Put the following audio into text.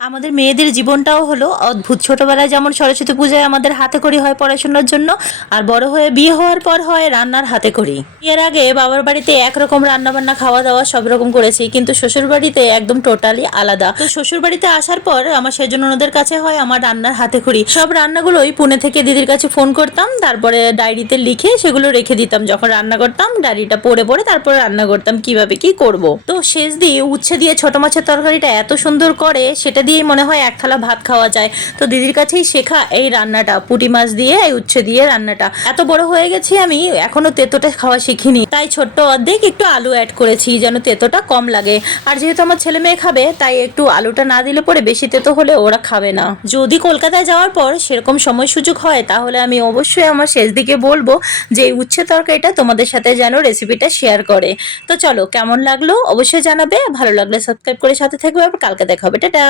আমাদের মেয়েদের জীবনটাও হলো অদ্ভুত। ছোটবেলায় যেমন সরস্বতী পূজায় আমাদের হাতেখড়ি হয় পড়াশোনার জন্য, আর বড় হয়ে বিয়ে হওয়ার পর হয় রান্নার হাতেখড়ি। বিয়ের আগে বাবার বাড়িতে একরকম রান্না বান্না খাওয়া দাওয়া সব রকম করেছি, কিন্তু শ্বশুর বাড়িতে একদম টোটালি আলাদা। তো শ্বশুর বাড়িতে আসার পর আমার সেজন্য ওনাদের কাছে হয় আমার রান্নার হাতেখড়ি। সব রান্নাগুলোই পুনে থেকে দিদির কাছে ফোন করতাম, তারপরে ডায়েরিতে লিখে সেগুলো রেখে দিতাম। যখন রান্না করতাম ডায়েরিটা পড়ে পড়ে তারপরে রান্না করতাম কিভাবে কি করব। তো শেষ দিয়ে উচ্ছে দিয়ে ছোট মাছের তরকারিটা এত সুন্দর করে, সেটা দিয়েই মনে হয় এক থালা ভাত খাওয়া যায়। তো দিদির কাছেই শেখা এই রান্নাটা, পুঁটি মাছ দিয়ে এই উচ্ছে দিয়ে রান্নাটা। এত বড় হয়ে গেছি আমি এখনো তেতোটা খাওয়া শিখিনি, তাই ছোট্ট অর্ধেক একটু আলু অ্যাড করেছি যেন তেতোটা কম লাগে। আর যেহেতু আমার ছেলে মেয়ে খাবে, তাই একটু আলুটা না দিলে পরে বেশি তেতো হলে ওরা খাবে না। যদি কলকাতায় যাওয়ার পর সেরকম সময় সুযোগ হয়, তাহলে আমি অবশ্যই আমার শেষ দিকে বলবো যে এই উচ্ছে তরকারিটা তোমাদের সাথে যেন রেসিপিটা শেয়ার করে। তো চলো, কেমন লাগলো অবশ্যই জানাবে, ভালো লাগলে সাবস্ক্রাইব করে সাথে থাকবে। আবার কালকে দেখা হবে, টাটা।